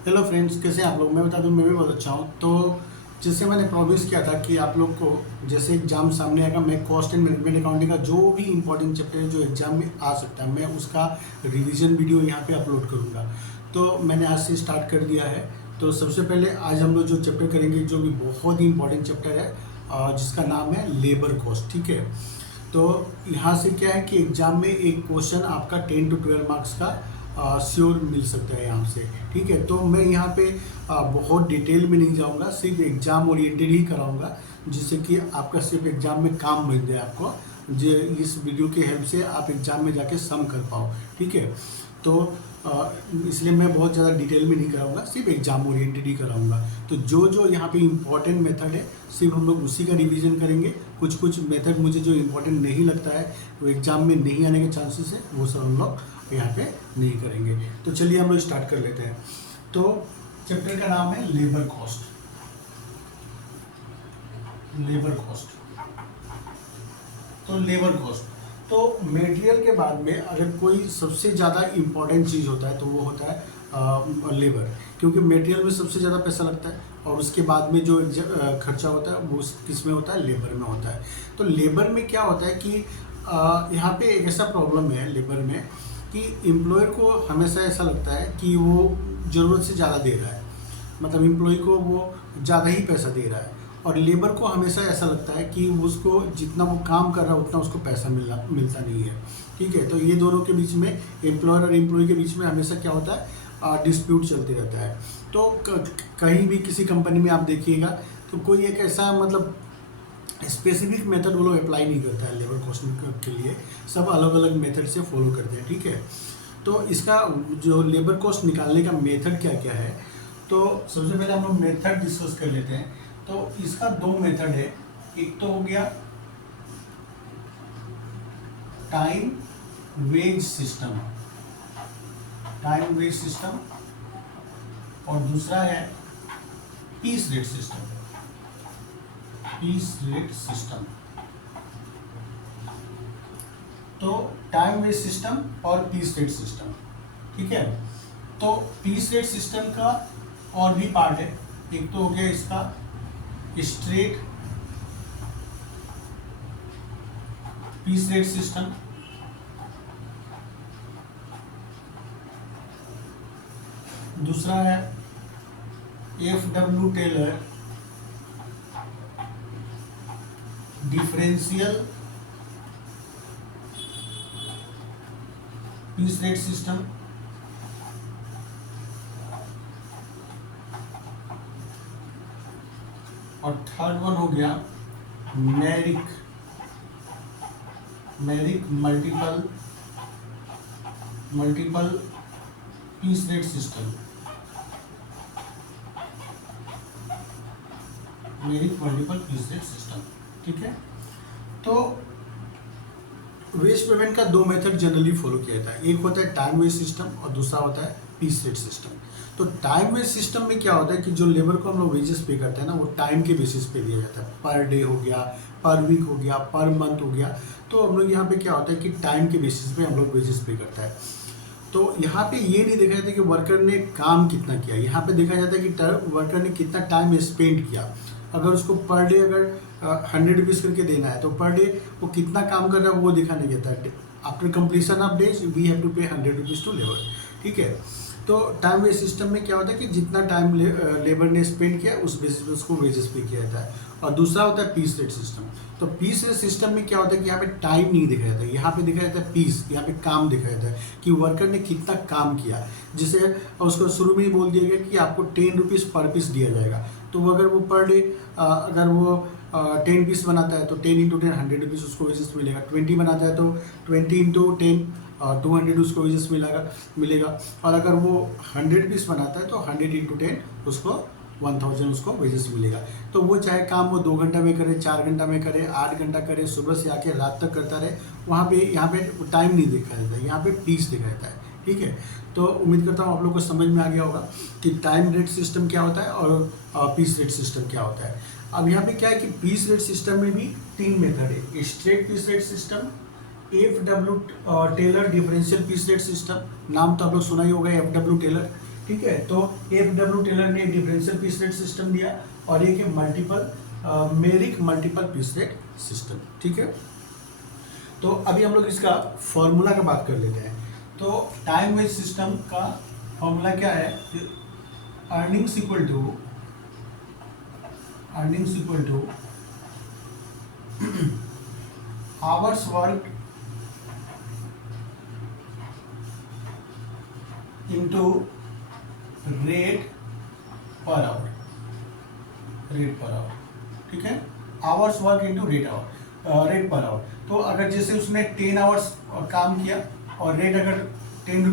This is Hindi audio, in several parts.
हेलो फ्रेंड्स, कैसे हैं आप लोग। मैं बता दूं, मैं भी बहुत अच्छा हूं। तो जैसे मैंने प्रॉमिस किया था कि आप लोग को जैसे एग्जाम सामने आएगा, मैं कॉस्ट एंड मैनेजमेंट अकाउंटिंग का जो भी इंपॉर्टेंट चैप्टर है जो एग्जाम में आ सकता है, मैं उसका रिवीजन वीडियो यहाँ पे अपलोड करूँगा। तो मैंने आज से स्टार्ट कर दिया है। तो सबसे पहले आज हम लोग जो चैप्टर करेंगे, जो भी बहुत ही इंपॉर्टेंट चैप्टर है, जिसका नाम है लेबर कॉस्ट। ठीक है। तो यहाँ से क्या है कि एग्जाम में एक क्वेश्चन आपका 10 to 12 मार्क्स का श्योर मिल सकता है यहाँ से। ठीक है। तो मैं यहाँ पे बहुत डिटेल में नहीं जाऊँगा, सिर्फ एग्ज़ाम ओरिएंटेड ही कराऊँगा, जिससे कि आपका सिर्फ एग्ज़ाम में काम बन जाए आपको। जो इस वीडियो की हेल्प से आप एग्ज़ाम में जाके सम कर पाओ। ठीक है। तो इसलिए मैं बहुत ज़्यादा डिटेल में नहीं कराऊंगा, सिर्फ एग्जाम ओरिएंटेड ही कराऊंगा। तो जो जो यहाँ पे इम्पोर्टेंट मेथड है, सिर्फ हम लोग उसी का रिवीजन करेंगे। कुछ कुछ मेथड मुझे जो इम्पोर्टेंट नहीं लगता है, वो एग्जाम में नहीं आने के चांसेस है, वो सब हम लोग यहाँ पे नहीं करेंगे। तो चलिए हम लोग स्टार्ट कर लेते हैं। तो चैप्टर का नाम है लेबर कॉस्ट। Labour cost. तो लेबर कॉस्ट, तो मटेरियल के बाद में अगर कोई सबसे ज़्यादा इम्पॉर्टेंट चीज़ होता है तो वो होता है लेबर। क्योंकि मटेरियल में सबसे ज़्यादा पैसा लगता है, और उसके बाद में जो खर्चा होता है वो किस में होता है, लेबर में होता है। तो लेबर में क्या होता है कि यहाँ पे एक ऐसा प्रॉब्लम है लेबर में कि एम्प्लॉयर को हमेशा ऐसा लगता है कि वो ज़रूरत से ज़्यादा दे रहा है, मतलब एम्प्लॉय को वो ज़्यादा ही पैसा दे रहा है। और लेबर को हमेशा ऐसा लगता है कि उसको जितना वो काम कर रहा है उतना उसको पैसा मिलता नहीं है। ठीक है। तो ये दोनों के बीच में, एम्प्लॉयर और एम्प्लॉय के बीच में हमेशा क्या होता है, डिस्प्यूट चलते रहता है। तो कहीं भी किसी कंपनी में आप देखिएगा तो कोई एक ऐसा मतलब स्पेसिफिक मेथड वो लोग अप्लाई नहीं करता है लेबर कॉस्ट के लिए, सब अलग अलग मेथड से फॉलो करते हैं। ठीक है। तो इसका जो लेबर कॉस्ट निकालने का मेथड क्या क्या है, तो सबसे पहले हम लोग मेथड डिस्कस कर लेते हैं। तो इसका दो मेथड है। एक तो हो गया time wage system, time wage system, और दूसरा है piece rate system, piece rate system. तो टाइम वेज सिस्टम और पीस रेट सिस्टम। ठीक है। तो पीस रेट सिस्टम का और भी पार्ट है। एक तो हो गया इसका स्ट्रेट पीस रेट सिस्टम, दूसरा है FW Taylor differential piece rate system, और थर्ड वन हो गया Merrick multiple piece rate system, Merrick multiple piece rate system. ठीक है। तो वेज पेमेंट का दो मेथड जनरली फॉलो किया जाता है, एक होता है टाइम वेज सिस्टम और दूसरा होता है पीस रेट सिस्टम। तो टाइम वेज सिस्टम में क्या होता है कि जो लेबर को हम लोग वेजेस पे करते हैं ना, वो टाइम के बेसिस पे दिया जाता है। पर डे हो गया, पर वीक हो गया, पर मंथ हो गया। तो हम लोग यहाँ पे क्या होता है कि टाइम के बेसिस पे हम लोग वेजेस पे करता है। तो यहाँ पे ये नहीं देखा जाता कि वर्कर ने काम कितना किया, यहाँ पे देखा जाता है कि वर्कर ने कितना टाइम स्पेंड किया। अगर उसको पर डे अगर 100 रुपीज़ करके देना है, तो पर डे वो कितना काम कर रहा है वो दिखाने देता है। After completion of days we have to pay 100 rupees two labour. ठीक है। तो टाइम वेज सिस्टम में क्या होता है कि जितना टाइम लेबर ने स्पेंड किया उस बेसिस पे उसको वेजेस पे किया जाता है। और दूसरा होता है पीस रेट सिस्टम। तो पीस रेट सिस्टम में क्या होता है कि यहाँ पे टाइम नहीं दिखाया जाता है, यहाँ पे दिखाया जाता है पीस, यहाँ पे काम दिखाया जाता है कि वर्कर ने कितना काम किया। जिसे उसको शुरू में ही बोल दिया गया कि आपको 10 रुपीज़ पर पीस दिया जाएगा। तो वो अगर वो पर डे अगर वो 10 पीस बनाता है तो 10 × 10 100 रुपीज़ उसको वेजेस मिलेगा। 20 बनाता है तो 20 × 10 200 उसको वेजेस मिलेगा। और अगर वो 100 पीस बनाता है तो 100 × 10 उसको 1000 उसको वेजेस मिलेगा। तो वो चाहे काम वो 2 घंटा में करे, 4 घंटा में करे, 8 घंटा करे, सुबह से आके रात तक करता रहे, वहाँ पे यहाँ पे टाइम नहीं देखा जाता है, यहाँ पे पीस देखा जाता है। ठीक है। तो उम्मीद करता हूँ आप लोग को समझ में आ गया होगा कि टाइम रेट सिस्टम क्या होता है और पीस रेट सिस्टम क्या होता है। अब यहाँ पे क्या है कि पीस रेट सिस्टम में भी 3 मेथड है। Straight piece rate system, FW Taylor differential piece rate system, नाम तो आप लोग सुना ही होगा FW टेलर। ठीक है। तो एफ डब्ल्यू टेलर ने डिफरेंशियल पीस रेट सिस्टम दिया और एक multiple मेरिक multiple piece rate system, ठीक है। तो अभी हम लोग इसका फॉर्मूला का बात कर लेते हैं। तो टाइम वेज सिस्टम का फॉर्मूला क्या है? Earnings equal two hours work into rate per our, ठीक है। Hours work into rate per our. तो अगर जैसे उसने 10 आवर्स काम किया और रेट अगर 10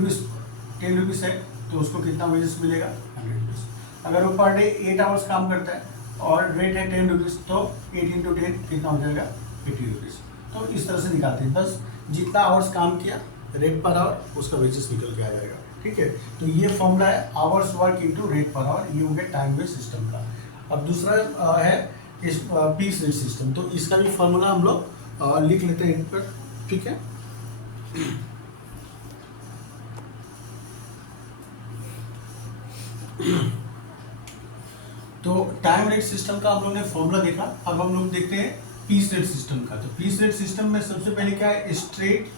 रुपीज़ है तो उसको कितना वेजेस मिलेगा? 100 रुपीज़। अगर वो पर डे 8 आवर्स काम करता है और रेट है 10 रुपीज़ तो 8 इंटू 10 कितना हो जाएगा? 80 रुपीज़। तो इस तरह से निकालते हैं, बस जितना आवर्स काम किया रेट पर आवर उसका वेजेस निकल के आ जाएगा, ठीक है। तो ये फॉर्मूला है hours work into rate per our, ये हो गया टाइम वेज सिस्टम का। अब दूसरा है इस पीस रेट सिस्टम। तो इसका भी फॉर्मूला हम लोग लिख लेते हैं इन पर, ठीक है। तो टाइम रेट सिस्टम का हम लोग ने फॉर्मूला देखा। अब हम लोग देखते हैं पीस रेट सिस्टम का। तो पीस रेट सिस्टम में सबसे पहले क्या है? Straight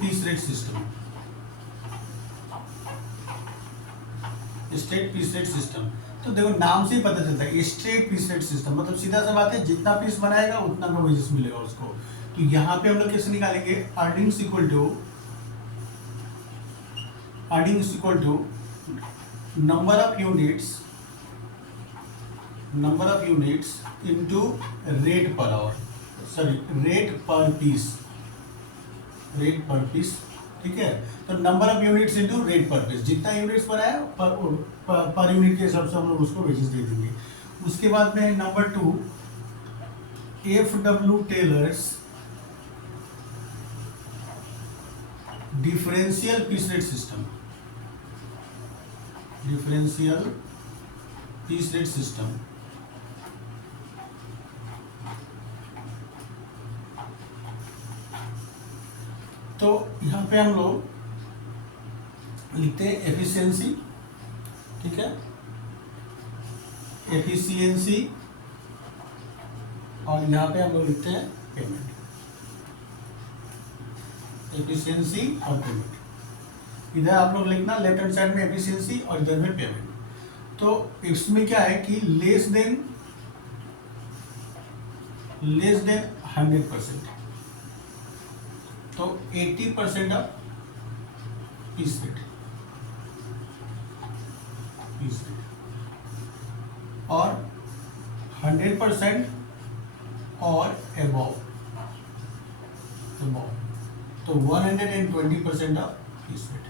piece rate system. Straight piece rate system, तो देखो नाम से ही पता चलता है स्ट्रेट पीस रेट सिस्टम, मतलब सीधा सा बात है, जितना पीस बनाएगा उतना का वेजेस मिलेगा उसको। तो यहाँ पे हम लोग कैसे निकालेंगे? Earnings equal to number of units into rate per hour, sorry rate per piece, ठीक है। तो number of units into rate per piece, जितना यूनिट्स बनाया पर यूनिट के हिसाब से हम लोग उसको वेजेस दे देंगे। उसके बाद में number 2 F W Taylor's differential piece rate system, तो यहाँ पे हम लोग लिखते हैं एफिशिएंसी, ठीक है, एफिशिएंसी, और यहाँ पे हम लोग लिखते हैं पेमेंट, एफिशिएंसी और पेमेंट। इधर आप लोग लिखना लेफ्ट हैंड साइड में एफिशिएंसी और इधर में पेमेंट। तो इसमें क्या है कि लेस देन 100%, तो 80% ऑफ पीस रेट और 100% और अबव, तो 120% ऑफ पीस रेट,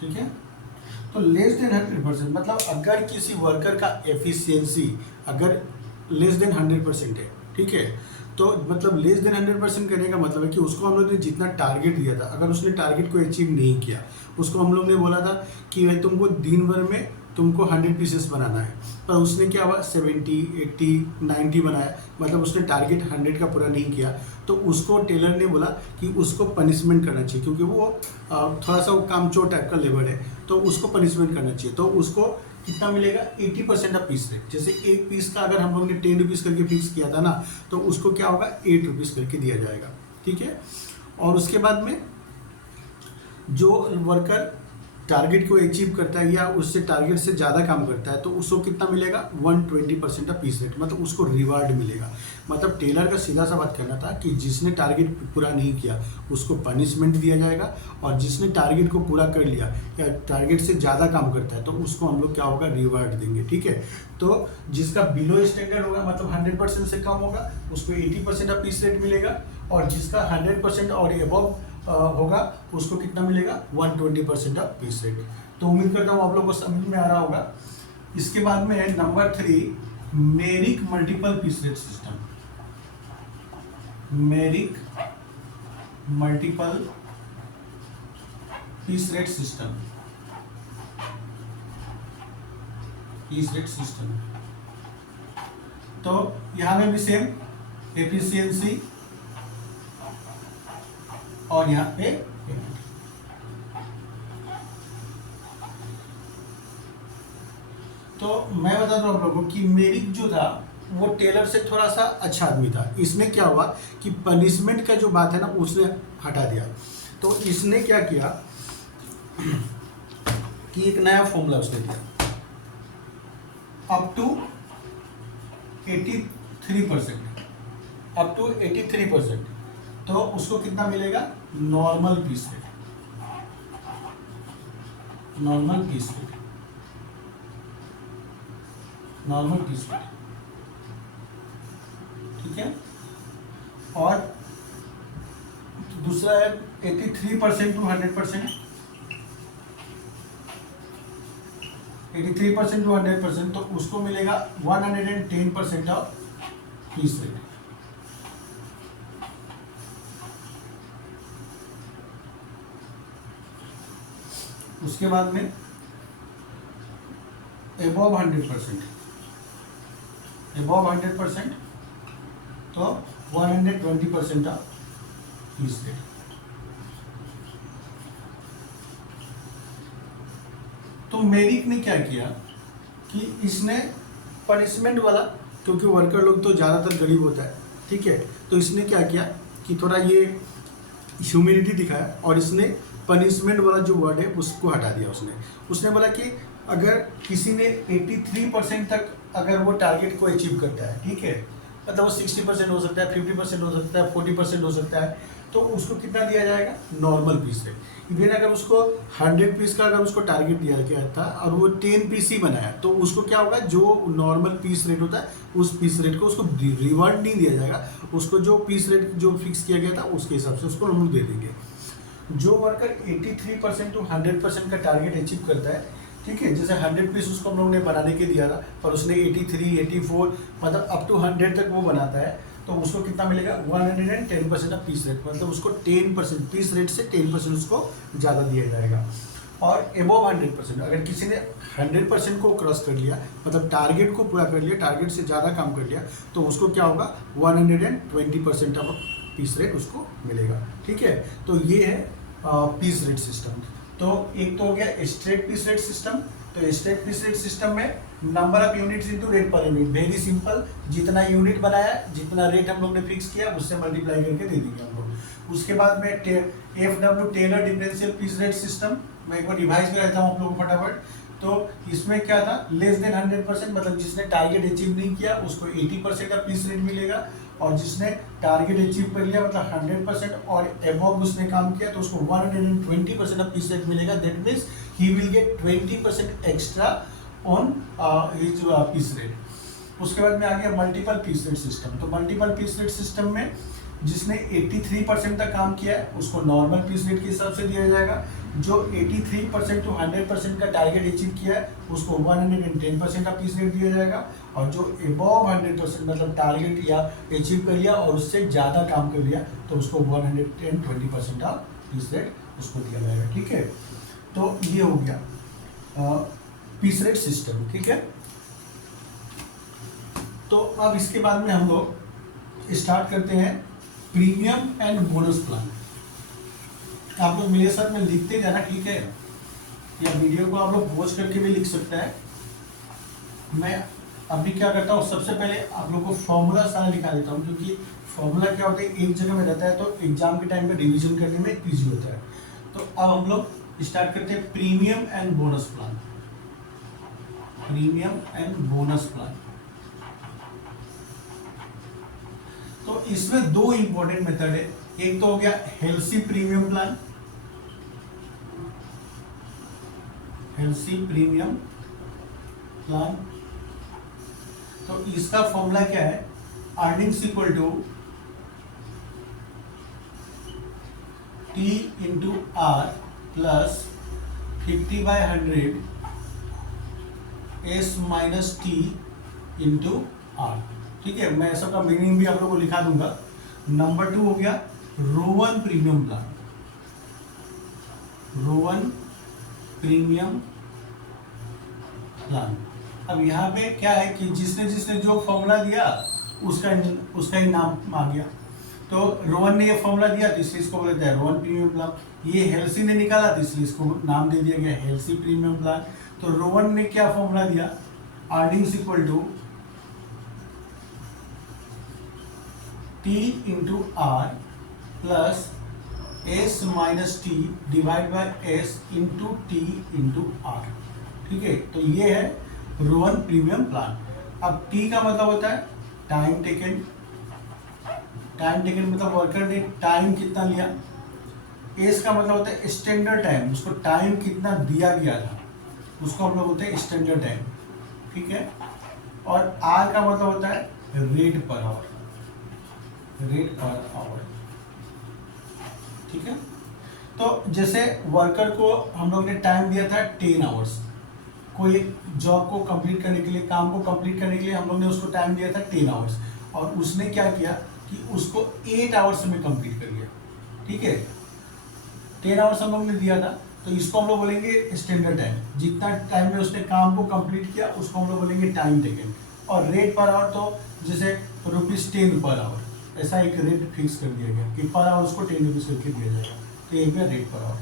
ठीक है। तो लेस देन 100%, मतलब अगर किसी वर्कर का एफिशिएंसी अगर लेस देन 100% है, ठीक है, तो मतलब लेस देन 100% करने का मतलब है कि उसको हम लोग ने जितना टारगेट दिया था, अगर उसने टारगेट को अचीव नहीं किया, उसको हम लोग ने बोला था कि भाई तुमको दिन भर में तुमको 100 पीसेस बनाना है, पर उसने क्या हुआ 70, 80, 90 बनाया, मतलब उसने टारगेट 100 का पूरा नहीं किया। तो उसको टेलर ने बोला कि उसको पनिशमेंट करना चाहिए, क्योंकि वो थोड़ा सा वो कामचोर टाइप का लेबर है, तो उसको पनिशमेंट करना चाहिए। तो उसको कितना मिलेगा? 80% ऑफ पीस रेट। जैसे एक पीस का अगर हम लोग ने 10 रुपीज़ करके फिक्स किया था ना, तो उसको क्या होगा 8 रुपीज़ करके दिया जाएगा, ठीक है। और उसके बाद में जो वर्कर टारगेट को अचीव करता है या उससे टारगेट से ज़्यादा काम करता है, तो उसको कितना मिलेगा? 120% ऑफ पीस रेट, मतलब उसको रिवार्ड मिलेगा। मतलब टेलर का सीधा सा बात करना था कि जिसने टारगेट पूरा नहीं किया उसको पनिशमेंट दिया जाएगा, और जिसने टारगेट को पूरा कर लिया या टारगेट से ज़्यादा काम करता है तो उसको हम लोग क्या होगा? रिवार्ड देंगे, ठीक है। तो जिसका बिलो स्टैंडर्ड होगा, मतलब 100% से कम होगा, उसको 80% ऑफ पीस रेट मिलेगा, और जिसका 100% और एबव होगा उसको कितना मिलेगा? 120% ऑफ पीस रेट। तो उम्मीद करता हूँ आप लोग को समझ में आ रहा होगा। इसके बाद में है number 3 मेरिक multiple piece rate system. मेरिक multiple piece rate system, तो यहां में भी सेम एफिशिएंसी और यहाँ पे पेमेंट। तो मैं बता दूं आप लोगों को कि मेरिक जो था वो टेलर से थोड़ा सा अच्छा आदमी था। इसने क्या हुआ कि पनिशमेंट का जो बात है ना उसने हटा दिया। तो इसने क्या किया कि एक नया फॉर्मूला उसने दिया, अप टू 83%, अप टू 83%। तो उसको कितना मिलेगा, normal piece rate, normal piece rate, normal piece rate, ठीक है। और दूसरा है 83% टू 100%, 83% टू 100%, तो उसको मिलेगा 110% ऑफ पीस रेट। उसके बाद में एबव 100%, एबव 100% तो 120% ऑफ पीस रेट। तो मेरिक ने क्या किया कि इसने पनिशमेंट वाला, क्योंकि वर्कर लोग तो ज़्यादातर गरीब होता है, ठीक है, तो इसने क्या किया कि थोड़ा ये ह्यूमिलिटी दिखाया और इसने पनिशमेंट वाला जो वर्ड है उसको हटा दिया। उसने बोला कि अगर किसी ने 83% तक अगर वो टारगेट को अचीव करता है, ठीक है, मतलब वो 60% हो सकता है, 50% हो सकता है, 40% हो सकता है, तो उसको कितना दिया जाएगा, नॉर्मल पीस रेट। इवन अगर उसको 100 पीस का अगर उसको टारगेट दिया गया था और वो 10 पीस ही बनाया, तो उसको क्या होगा, जो नॉर्मल पीस रेट होता है उस पीस रेट को उसको रिवार्ड नहीं दिया जाएगा, उसको जो पीस रेट जो फिक्स किया गया था उसके हिसाब से उसको हम लोग दे देंगे। जो वर्कर 83% टू 100% का टारगेट अचीव करता है, ठीक है, जैसे 100 पीस उसको हम लोगों ने बनाने के दिया था पर उसने 83, 84 मतलब अप टू 100 तक वो बनाता है, तो उसको कितना मिलेगा, 110% ऑफ पीस रेट, मतलब उसको 10% पीस रेट से 10% उसको ज़्यादा दिया जाएगा। और एबव 100%, अगर किसी ने 100% को क्रॉस कर लिया, मतलब टारगेट को पूरा कर लिया, टारगेट से ज़्यादा काम कर लिया, तो उसको क्या होगा, 120% ऑफ पीस रेट उसको मिलेगा, ठीक है। तो ये है पीस रेट सिस्टम। तो एक तो हो गया स्ट्रेट पीस रेट सिस्टम। तो स्ट्रेट पीस रेट सिस्टम में number of units into rate per unit, very simple, जितना यूनिट बनाया, जितना रेट हम लोग ने फिक्स किया उससे मल्टीप्लाई करके दे देंगे हम लोग। उसके बाद में FW Taylor differential piece rate system, मैं एक बार रिवाइज कर देता हूँ आप लोगों को फटाफट। तो इसमें क्या था, लेस देन 100%, मतलब जिसने टारगेट अचीव नहीं किया उसको 80% का पीस रेट मिलेगा, और जिसने टारगेट अचीव कर लिया मतलब 100% और एबव उसने काम किया तो उसको 120% ऑफ पीस रेट मिलेगा। That means he will get 20% extra on his piece rate. उसके बाद में आ गया मल्टीपल पीस रेट सिस्टम। तो मल्टीपल पीस रेट सिस्टम में जिसने 83% तक काम किया है उसको नॉर्मल पीस रेट के हिसाब से दिया जाएगा, जो 83% टू 100% का टारगेट अचीव किया है उसको 110% का पीस रेट दिया जाएगा, और जो एबव 100% मतलब टारगेट या अचीव कर लिया और उससे ज़्यादा काम कर लिया तो उसको 120% का पीस रेट उसको दिया जाएगा, ठीक है। तो ये हो गया पीस रेट सिस्टम, ठीक है। तो अब इसके बाद में हम लोग स्टार्ट करते हैं प्रीमियम एंड बोनस प्लान। आप लोग मेरे साथ में लिखते जाना, ठीक है, या वीडियो को आप लोग पॉज करके भी लिख सकते हैं। मैं अभी क्या करता हूँ, सबसे पहले आप लोग को फॉर्मूला सारा लिखा देता हूँ, क्योंकि फॉर्मूला क्या होता है एक जगह में रहता है तो एग्जाम के टाइम पे रिवीजन करने में ईजी होता है। तो अब हम लोग स्टार्ट करते हैं premium and bonus plan. Premium and bonus plan, तो इसमें दो इंपॉर्टेंट मेथड है। एक तो हो गया Halsey premium plan, Halsey premium plan. तो इसका फॉर्मूला क्या है, earnings equal to T into R plus 50/100 S minus T into R, ठीक है। मैं सबका मीनिंग भी आप लोगों को लिखा दूंगा। नंबर 2 हो गया Rowan premium plan, Rowan premium plan. अब यहाँ पे क्या है कि जिसने जिसने जो फॉर्मूला दिया उसका ही नाम आ गया। तो रोहन ने ये फॉर्मूला दिया तो इसलिए इसको बोला जाता है रोहन प्रीमियम प्लान। ये हेल्सी ने निकाला तो इसलिए इसको नाम दे दिया गया हेल्सी प्रीमियम प्लान। तो रोहन ने क्या फॉर्मूला दिया, earnings equal to T into R plus S minus T divide by S into T into R. ठीक है, तो ये है रोहन प्रीमियम प्लान। अब टी का मतलब होता है टाइम टेकन, टाइम टेकन मतलब वर्कर ने टाइम कितना लिया। एस का मतलब होता है स्टैंडर्ड टाइम, उसको टाइम कितना दिया गया था उसको हम लोग बोलते हैं स्टैंडर्ड टाइम। ठीक है, और आर का मतलब होता है rate per our, rate per our. ठीक है, तो जैसे वर्कर को हम लोग ने टाइम दिया था 10 आवर्स, कोई जॉब को कंप्लीट करने के लिए, काम को कंप्लीट करने के लिए हम लोग ने उसको टाइम दिया था 10 आवर्स, और उसने क्या किया कि उसको 8 आवर्स में कंप्लीट कर लिया। ठीक है, 10 आवर्स हम लोग ने दिया था, तो इसको हम लोग बोलेंगे स्टैंडर्ड टाइम। जितना टाइम में उसने काम को कंप्लीट किया उसको हम लोग बोलेंगे टाइम टेकन। और रेट पर आवर तो जैसे ₹10 पर आवर, ऐसा एक रेट फिक्स कर दिया गया कि पर आवर उसको 10 रुपीज़ करके दिया जाएगा, तो एक है रेट पर आवर।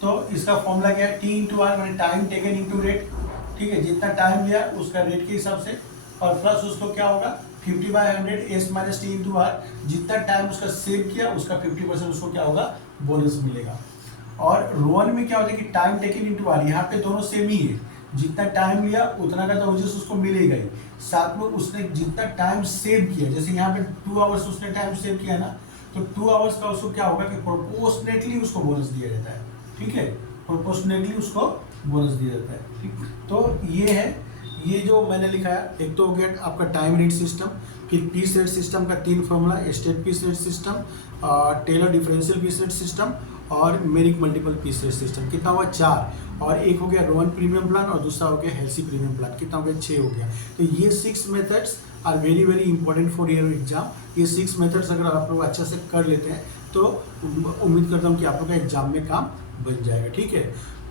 तो इसका फॉर्मूला क्या है, टी इंटू आर मैंने टाइम टेकन इंटू रेट। ठीक है, जितना टाइम लिया उसका रेट के हिसाब से, और प्लस उसको क्या होगा 50/100 S minus T into R. जितना टाइम उसका सेव किया उसका 50% उसको क्या होगा, बोनस मिलेगा। और रोहन में क्या होता है कि टाइम टेकन इंटू आर, यहाँ पे दोनों सेम ही है, जितना टाइम लिया उतना का तो वजह उसको मिलेगा ही, साथ में उसने जितना टाइम सेव किया, जैसे यहाँ पे 2 आवर्स उसने टाइम सेव किया ना, तो 2 आवर्स का उसको क्या होगा कि प्रोपोर्शनेटली उसको बोनस दिया जाता है। ठीक है, प्रोपोर्शनेटली उसको बोनस दिया जाता है। ठीक, तो ये है, ये जो मैंने लिखा है, एक तो हो गया आपका टाइम रेट सिस्टम, फिर पीस रेट सिस्टम का 3 फॉर्मूला, straight piece rate system, Taylor differential piece rate system और Merrick multiple piece rate system. कितना हुआ 4, और एक हो गया रोहन प्रीमियम प्लान और दूसरा हो गया हेल्सी प्रीमियम प्लान। कितना हो गया 6 हो गया। तो ये 6 methods are very very important for your exam. ये 6 मेथड्स अगर आप लोग अच्छा से कर लेते हैं तो उम्मीद करता हूँ कि आप लोग का एग्जाम में काम बन जाएगा। ठीक है,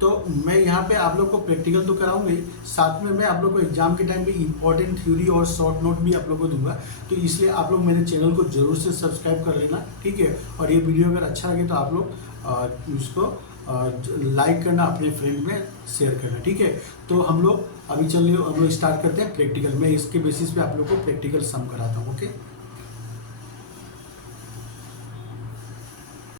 तो मैं यहाँ पे आप लोग को प्रैक्टिकल तो कराऊंगी, साथ में मैं आप लोग को एग्जाम के टाइम पे इंपॉर्टेंट थ्योरी और शॉर्ट नोट भी आप लोग को दूंगा। तो इसलिए आप लोग मेरे चैनल को जरूर से सब्सक्राइब कर लेना। ठीक है, और ये वीडियो अगर अच्छा लगे तो आप लोग उसको लाइक करना, अपने फ्रेंड में शेयर करना। ठीक है, तो हम लोग अभी हम लोग स्टार्ट करते हैं प्रैक्टिकल में, इसके बेसिस पे आप लोग को प्रैक्टिकल सम कराता हूँ। ओके।